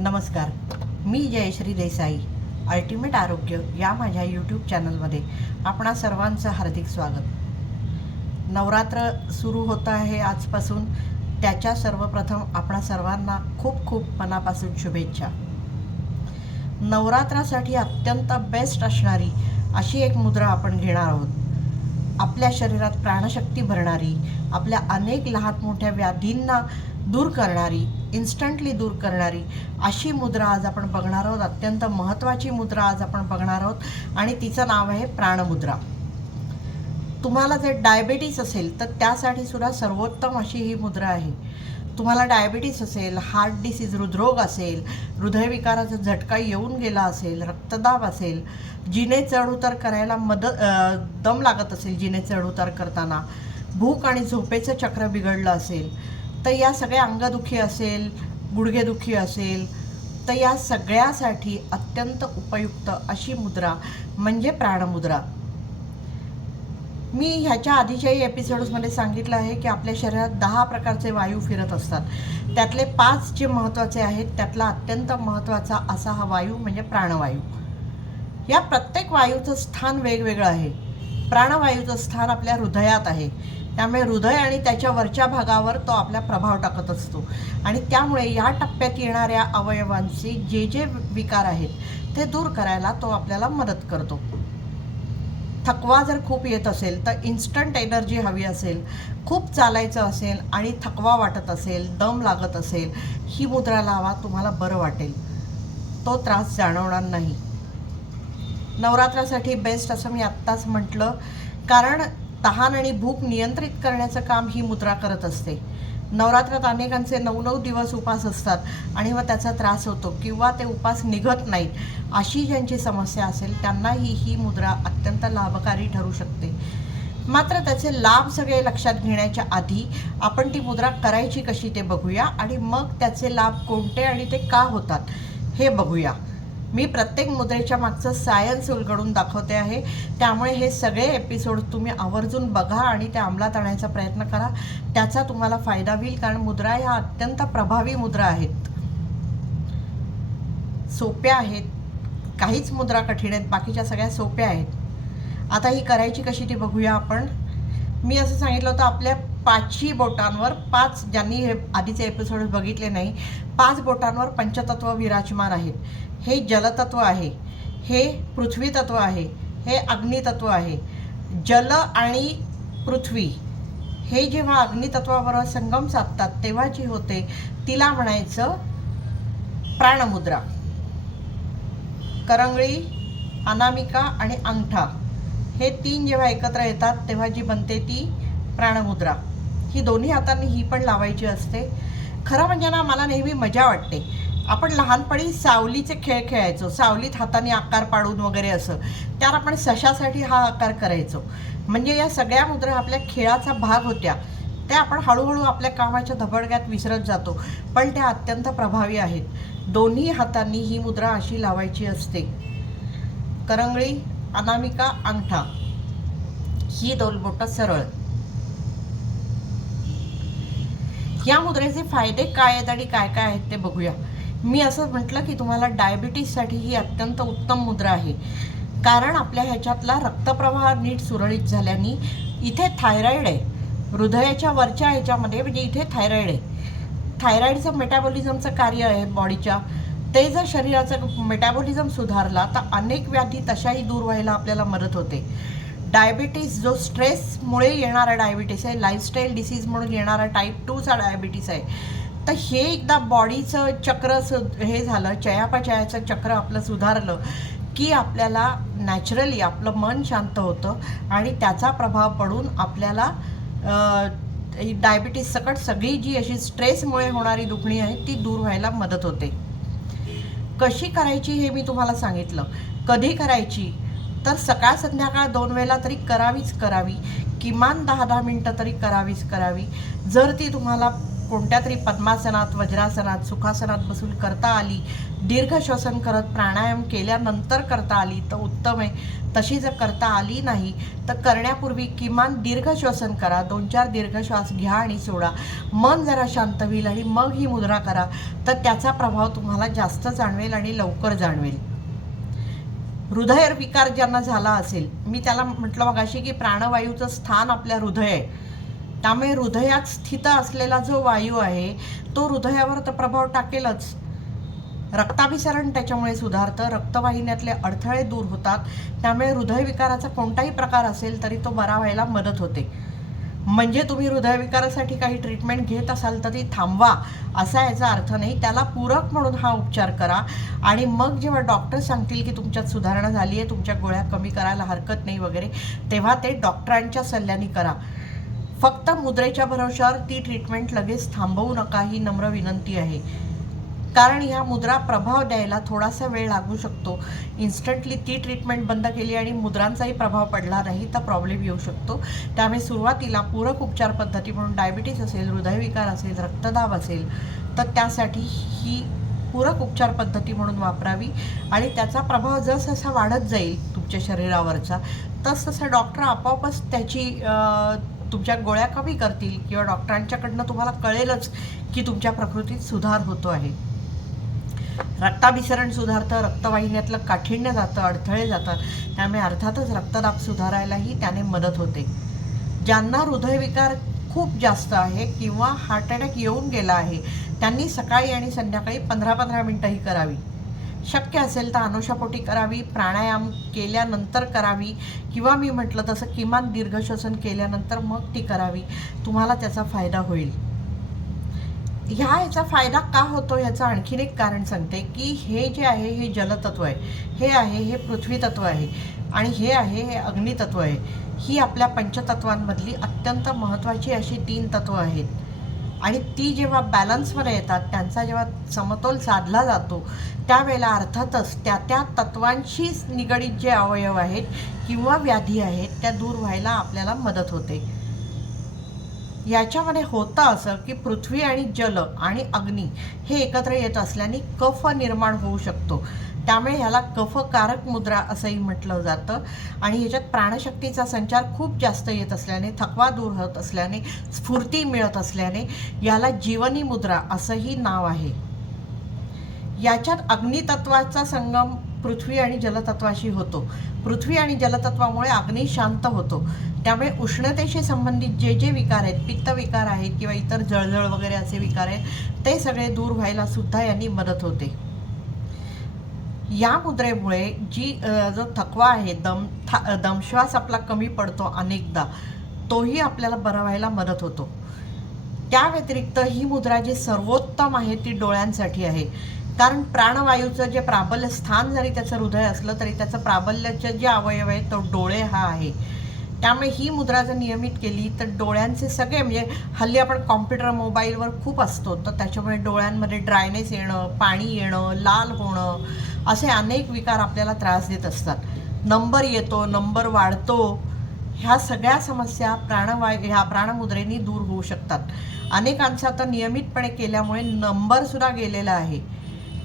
नमस्कार, मी जयश्री देसाई. अल्टिमेट आरोग्य या माझ्या यूट्यूब चॅनलमध्ये आपणा सर्वांचं हार्दिक स्वागत. नवरात्र सुरू होत आहे आजपासून. त्याच्या सर्वप्रथम आपणा सर्वांना खूप खूप मनापासून शुभेच्छा. नवरात्रासाठी अत्यंत बेस्ट असणारी अशी एक मुद्रा आपण घेणार आहोत. आपल्या शरीरात प्राणशक्ती भरणारी, आपल्या अनेक लहान मोठ्या व्याधींना दूर करणारी, इन्स्टंटली दूर करणारी अशी मुद्रा आज आपण बघणार आहोत. अत्यंत महत्त्वाची मुद्रा आज आपण बघणार आहोत आणि तिचं नाव आहे प्राणमुद्रा. तुम्हाला जर डायबिटीस असेल तर त्यासाठी सुद्धा सर्वोत्तम अशी ही मुद्रा आहे. तुम्हाला डायबिटीस असेल, हार्ट डिसीज, हृदरोग असेल, हृदयविकाराचा झटका येऊन गेला असेल, रक्तदाब असेल, जिने चढउतार करायला दम लागत असेल, जिने चढउतार करताना भूक आणि झोपेचं चक्र बिघडलं असेल, तर या सगळ्या अंगदुखी असेल, गुडघेदुखी असेल, तर या सगळ्यासाठी अत्यंत उपयुक्त अशी मुद्रा म्हणजे प्राणमुद्रा. मी ह्याच्या आधीच्याही एपिसोड्समध्ये सांगितलं आहे की आपल्या शरीरात 10 प्रकारचे वायू फिरत असतात. त्यातले 5 जे महत्त्वाचे आहेत त्यातला अत्यंत महत्त्वाचा असा हा वायू म्हणजे प्राणवायू. या प्रत्येक वायूचं स्थान वेगवेगळं आहे. प्राणवायूचं स्थान आपल्या हृदयात आहे. त्यामुळे हृदय आणि त्याच्या वरच्या भागावर तो आपला प्रभाव टाकत असतो आणि त्यामुळे या टप्प्यात येणाऱ्या अवयवांचे जे जे विकार आहेत ते दूर करायला तो आपल्याला मदत करतो. थकवा जर खूप येत असेल तर इन्स्टंट एनर्जी हवी असेल, खूप चालायचं असेल आणि थकवा वाटत असेल, दम लागत असेल, ही मुद्रा लावा, तुम्हाला बरं वाटेल. तो त्रास जाणवणार नाही. नवरात्रासाठी बेस्ट असं मी आत्ताच म्हटलं, कारण तहान आणि भूक नियंत्रित करण्याचं काम ही मुद्रा करत असते. नवरात्रात अनेकांचे 9-9 दिवस उपास असतात आणि मग त्याचा त्रास होतो किंवा ते उपास निघत नाहीत. अशी ज्यांची समस्या असेल त्यांनाही ही मुद्रा अत्यंत लाभकारी ठरू शकते. मात्र त्याचे लाभ सगळे लक्षात घेण्याच्या आधी आपण ती मुद्रा करायची कशी ते बघूया आणि मग त्याचे लाभ कोणते आणि ते का होतात हे बघूया. मी प्रत्येक मुद्रेच्या मागचं सायन्स उलगडून दाखवते आहे. त्यामुळे हे सगळे एपिसोड तुम्ही आवर्जून बघा आणि ते अंमलात आणायचा प्रयत्न करा. त्याचा तुम्हाला फायदा होईल, कारण मुद्रा ह्या अत्यंत प्रभावी मुद्रा आहेत. सोप्या आहेत. काहीच मुद्रा कठीण आहेत, बाकीच्या सगळ्या सोप्या आहेत. आता ही करायची कशी ती बघूया आपण. मी असं सांगितलं होतं, आपल्या 5ही बोटांवर 5, ज्यांनी हे आधीचे एपिसोड बघितले नाही, 5 बोटांवर पंचतत्व विराजमान आहेत. हे जलतत्व आहे, हे पृथ्वी तत्व आहे, हे अग्नितत्व आहे. जल आणि पृथ्वी हे जेव्हा अग्नितत्वाबरोबर संगम साधतात तेव्हा जी होते तिला म्हणायचं प्राणमुद्रा. करंगळी, अनामिका आणि अंगठा हे 3 जेव्हा एकत्र येतात तेव्हा जी बनते ती प्राणमुद्रा. ही दोन्ही हातांनी ही पण लावायची असते. खरं म्हणजे ना, मला नेहमी मजा वाटते. आपण लहानपणी सावलीचे खेळ खेळायचो, सावलीत हाताने आकार पाडून वगैरे असं. त्यात आपण सशासाठी हा आकार करायचो. म्हणजे या सगळ्या मुद्रा आपल्या खेळाचा भाग होत्या. त्या आपण हळूहळू आपल्या कामाच्या धबडग्यात विसरत जातो, पण त्या अत्यंत प्रभावी आहेत. दोन्ही हातांनी ही मुद्रा अशी लावायची असते. करंगळी, अनामिका, अंगठा ही 2 बोटं सरळ. या मुद्रेचे फायदे काय आहेत आणि काय काय आहेत ते बघूया. मी असं म्हटलं की तुम्हाला डायबिटीससाठी ही अत्यंत उत्तम मुद्रा आहे, कारण आपल्या ह्याच्यातला रक्तप्रवाह नीट सुरळीत झाल्याने इथे थायरॉईड आहे. हृदयाच्या वरच्या ह्याच्यामध्ये म्हणजे इथे थायरॉईड आहे. थायरॉईडचं मेटाबॉलिझमचं कार्य आहे बॉडीच्या. ते जर शरीराचं मेटाबॉलिझम सुधारला तर अनेक व्याधी तशाही दूर व्हायला आपल्याला मदत होते. डायबिटीस जो स्ट्रेसमुळे येणारा डायबिटीस आहे, लाईफस्टाईल डिसीज म्हणून येणारा टाईप 2चा डायबिटीस आहे. तर हे एकदा बॉडीचं चक्र हे झालं, चयापचयाचं चक्र आपलं सुधारलं की आपल्याला नॅचरली आपलं मन शांत होतं आणि त्याचा प्रभाव पडून आपल्याला डायबिटीस सकट सगळी जी अशी स्ट्रेसमुळे होणारी दुखणी आहे ती दूर व्हायला मदत होते. कशी करायची हे मी तुम्हाला सांगितलं. कधी करायची तर सकाळ संध्याकाळ 2 वेळेला तरी करावीच करावी. किमान 10-10 मिनटं तरी करावी. जर ती तुम्हाला कोणत्या तरी पद्मासनात, वज्रासनात, सुखासनात बसून करता आली, दीर्घ श्वसन करत प्राणायाम केल्यानंतर करता आली तर उत्तम आहे. तशी जर करता आली नाही तर करण्यापूर्वी किमान दीर्घ श्वसन करा, 2-4 दीर्घ श्वास घ्या आणि सोडा. मन जरा शांत होईल आणि मग ही मुद्रा करा, तर त्याचा प्रभाव तुम्हाला जास्त जाणवेल आणि लवकर जाणवेल. हृदय विकार ज्यांना झाला असेल, मी त्याला म्हटलं मगाशी की प्राणवायूचं स्थान आपल्या हृदय आहे, त्यामुळे हृदयात स्थित असलेला जो वायू आहे तो हृदयावर तर प्रभाव टाकेलच. रक्ताभिसरण त्याच्यामुळे सुधारतं, रक्तवाहिन्यातले अडथळे दूर होतात, त्यामुळे हृदयविकाराचा कोणताही प्रकार असेल तरी तो बरा व्हायला मदत होते. म्हणजे तुम्ही हृदयविकारासाठी काही ट्रीटमेंट घेत असाल तर ती थांबवा असा याचा अर्थ नाही. त्याला पूरक म्हणून हा उपचार करा आणि मग जेव्हा डॉक्टर सांगतील की तुमच्यात सुधारणा झाली आहे, तुमच्या गोळ्या कमी करायला हरकत नाही वगैरे, तेव्हा ते डॉक्टरांच्या सल्ल्याने करा. फक्त मुद्रेच्या भरोशावर ती ट्रीटमेंट लगेच थांबवू नका, ही नम्र विनंती आहे. कारण ह्या मुद्रा प्रभाव द्यायला थोडासा वेळ लागू शकतो. इन्स्टंटली ती ट्रीटमेंट बंद केली आणि मुद्रांचाही प्रभाव पडला नाही तर प्रॉब्लेम येऊ शकतो. त्यामुळे सुरुवातीला पूरक उपचार पद्धती म्हणून डायबिटीस असेल, हृदयविकार असेल, रक्तदाब असेल तर त्यासाठी ही पूरक उपचार पद्धती म्हणून वापरावी आणि त्याचा प्रभाव जसजसा वाढत जाईल तुमच्या शरीरावरचा तसतसं डॉक्टर आपोआपच त्याची तुमच्या गोळ्या कमी करतील किंवा डॉक्टरांच्याकडनं तुम्हाला कळेलच की तुमच्या प्रकृतीत सुधार होतो आहे. रक्ताभिसरण सुधारतं, रक्तवाहिन्यातलं काठिण्य जातं, अडथळे जातात, त्यामुळे अर्थातच रक्तदाब सुधारायलाही त्याने मदत होते. ज्यांना हृदयविकार खूप जास्त आहे किंवा हार्ट अटॅक येऊन गेला आहे त्यांनी सकाळी आणि संध्याकाळी 15-15 मिनटं ही करावी. शक्य असेल तर अनुशापोटी करावी, प्राणायाम केल्यानंतर करावी किंवा मी म्हटलं तसं किमान दीर्घ श्वसन केल्यानंतर मग ती करावी. तुम्हाला त्याचा फायदा होईल. याचा फायदा का होतो याचं आणखीन एक कारण सांगते की हे जे आहे हे जलतत्व आहे, हे पृथ्वी तत्व आहे आणि हे अग्नितत्व आहे. ही आपल्या पंचतत्वांमधली अत्यंत महत्त्वाची अशी 3 तत्व आहेत आणि ती जेव्हा बॅलन्समध्ये येतात, त्यांचा जेव्हा समतोल साधला जातो त्यावेळेला अर्थातच त्या तत्वांशी निगडीत जे अवयव आहेत किंवा व्याधी आहेत त्या दूर व्हायला आपल्याला मदत होते. याच्यामध्ये होतं असं की पृथ्वी आणि जल आणि अग्नी हे एकत्र येत असल्याने कफ निर्माण होऊ शकतो. त्यामुळे ह्याला कफकारक मुद्रा असंही म्हटलं जातं आणि ह्याच्यात प्राणशक्तीचा संचार खूप जास्त येत असल्याने, थकवा दूर होत असल्याने, स्फूर्ती मिळत असल्याने याला जीवनी मुद्रा असंही नाव आहे. याच्यात अग्नितत्वाचा संगम पृथ्वी आणि जलतत्वाशी होतो. पृथ्वी आणि जलतत्वामुळे अग्नी शांत होतो, त्यामुळे उष्णतेशी संबंधित जे विकार आहेत, पित्तविकार आहेत किंवा इतर जळजळ वगैरे असे विकार आहेत ते सगळे दूर व्हायला सुद्धा यांनी मदत होते. या मुद्रेमुळे जो थकवा आहे, दमश्वास आपला कमी पडतो अनेकदा, तोही आपल्याला बरा व्हायला मदत होतो. त्या व्यतिरिक्त ही मुद्रा जी सर्वोत्तम आहे ती डोळ्यांसाठी आहे. कारण प्राणवायूचं जे प्राबल्य स्थान जरी त्याचं हृदय असलं तरी त्याचं प्राबल्याचे जे अवयव आहे तो डोळे हा आहे. त्यामुळे ही मुद्रा जर नियमित केली तर डोळ्यांचे सगळे म्हणजे हल्ली आपण कॉम्प्युटर मोबाईलवर खूप असतो तर त्याच्यामुळे डोळ्यांमध्ये ड्रायनेस येणं, पाणी येणं, लाल होणं असे अनेक विकार आपल्याला त्रास देत असतात. नंबर येतो, नंबर वाढतो, ह्या सगळ्या समस्या ह्या प्राणमुद्रेने दूर होऊ शकतात. अनेकांचा तर नियमितपणे केल्यामुळे नंबरसुद्धा गेलेला आहे.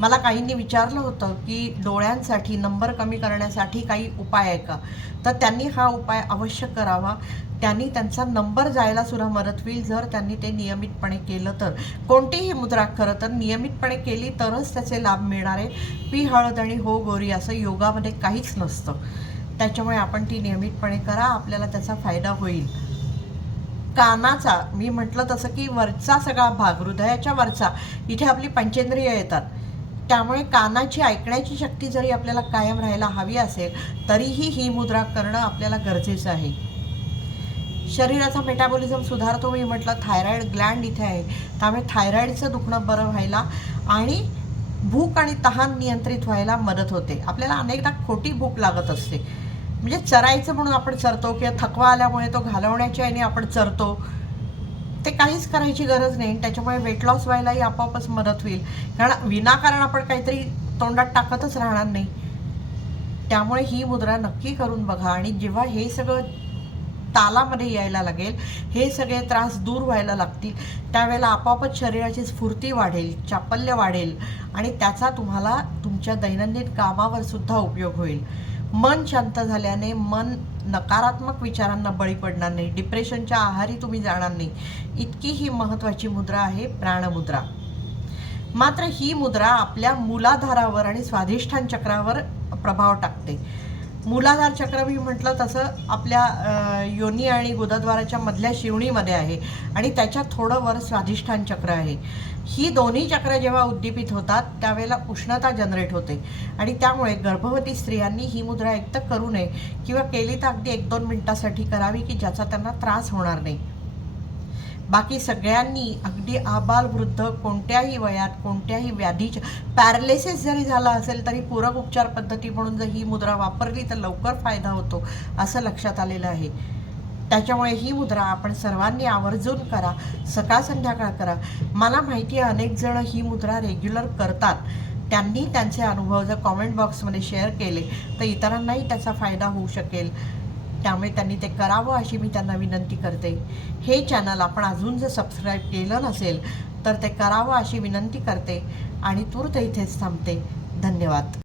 मला काहींनी विचारलं होतं की डोळ्यांसाठी नंबर कमी करण्यासाठी काही उपाय आहे का, तर त्यांनी हा उपाय अवश्य करावा. त्यांनी त्यांचा नंबर जायला सुद्धा मदत होईल जर त्यांनी ते नियमितपणे केलं तर. कोणतीही मुद्रा खरं तर नियमितपणे केली तरच त्याचे लाभ मिळणार आहे. पी हळद आणि हो गोरी असं योगामध्ये काहीच नसतं. त्याच्यामुळे आपण ती नियमितपणे करा, आपल्याला त्याचा फायदा होईल. कानाचा मी म्हटलं तसं की वरचा सगळा भाग, हृदयाच्या वरचा, इथे आपली पंचेंद्रिय येतात. त्यामुळे कानाची ऐकण्याची शक्ती जरी आपल्याला कायम राहायला हवी असेल तरीही ही मुद्रा करणं आपल्याला गरजेचं आहे. शरीराचा मेटाबॉलिझम सुधारतो. मी म्हटलं थायरॉईड ग्लँड इथे आहे, त्यामुळे थायरॉईडचं दुखणं बरं व्हायला आणि भूक आणि तहान नियंत्रित व्हायला मदत होते. आपल्याला अनेकदा खोटी भूक लागत असते, म्हणजे चरायचं म्हणून आपण चरतो किंवा थकवा आल्यामुळे तो घालवण्याच्या याने आपण चरतो. ते काहीच करायची गरज नाही. त्याच्यामुळे वेट लॉस व्हायलाही आपोआपच मदत होईल, कारण विनाकारण आपण काहीतरी तोंडात टाकतच राहणार नाही. त्यामुळे ही मुद्रा नक्की करून बघा आणि जेव्हा हे सगळं तालामध्ये यायला लागेल, हे सगळे त्रास दूर व्हायला लागतील, त्यावेळेला आपोआपच शरीराची स्फूर्ती वाढेल, चापल्य वाढेल आणि त्याचा तुम्हाला तुमच्या दैनंदिन कामावर सुद्धा उपयोग होईल. मन शांत झाल्याने मन नकारात्मक विचारांना बळी पडणार नाही, डिप्रेशनच्या आहारी तुम्ही जाणार नाही. इतकी ही महत्त्वाची मुद्रा आहे प्राणमुद्रा. मात्र ही मुद्रा आपल्या मूलाधारावर आणि स्वाधिष्ठान चक्रावर प्रभाव टाकते. मूलाधार चक्र मी म्हटलं तसं आपल्या योनी आणि गुदद्वाराच्या मधल्या शिवणीमध्ये आहे आणि त्याच्या थोडं वर स्वाधिष्ठान चक्र आहे. ही दोन्ही चक्र जेव्हा उद्दीपित होतात त्यावेळेला उष्णता जनरेट होते आणि त्यामुळे गर्भवती स्त्रियांनी ही मुद्रा एकतर करू नये किंवा केली तर अगदी 1-2 मिनिटासाठी करावी की ज्याचा त्यांना त्रास होणार नाही. बाकी सगळ्यांनी अगदी आबालवृद्ध कोणत्याही वयात कोणत्याही व्याधीच्या पॅरालिसिस जरी झाला असेल तरी पूरक उपचार पद्धती म्हणून जर ही मुद्रा वापरली तर लवकर फायदा होतो असं लक्षात आलेलं आहे. त्याच्यामुळे ही मुद्रा आपण सर्वांनी आवर्जून करा, सकाळ संध्याकाळ करा. मला माहिती आहे अनेक जण ही मुद्रा रेग्युलर करतात, त्यांनी त्यांचे अनुभव जर कॉमेंट बॉक्समध्ये शेअर केले तर इतरांनाही त्याचा फायदा होऊ शकेल. त्यामुळे त्यांनी ते करावं अशी मी त्यांना विनंती करते. हे चॅनल आपण अजून जर सबस्क्राईब केलं नसेल तर ते करावं अशी विनंती करते आणि तूर्त इथेच थांबते. धन्यवाद.